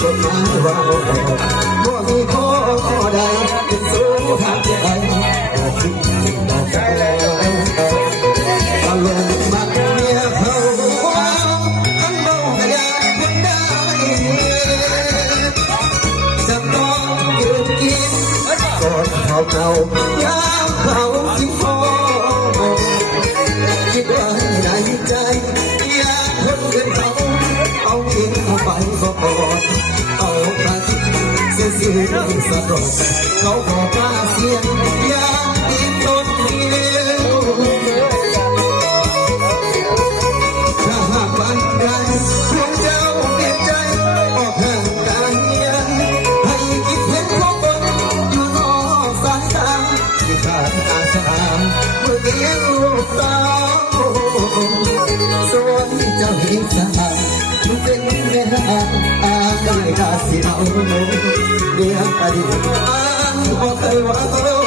คนมาว่าบ่มีข้อใดเป็นสู้ทางใจทิ้งได้ใจอารมณ์มักเมียเขาอันเบาขยะคนได้จะต้องยืนกินก่อนเขาเก่ายามเขาสิพอคิดว่าในใจอยากคนเดินเขาเอากินเข้าไปก็กอดเอาไปเสียสะดอกเขาขอกล้าเสียงอยากกินต้นเดียวถ้าหากวันใดพวกเจ้าเปลี่ยนใจออกห่างกันยังให้คิดเห็นของตนอยู่นอกสายตาที่ขาดอาสาเมื่อเกี่ยวลูกสาวส่วนเจ้าหิงสาเป็นแม่อาได้กาสิเอาเดียวไปอันบอกเคยว่า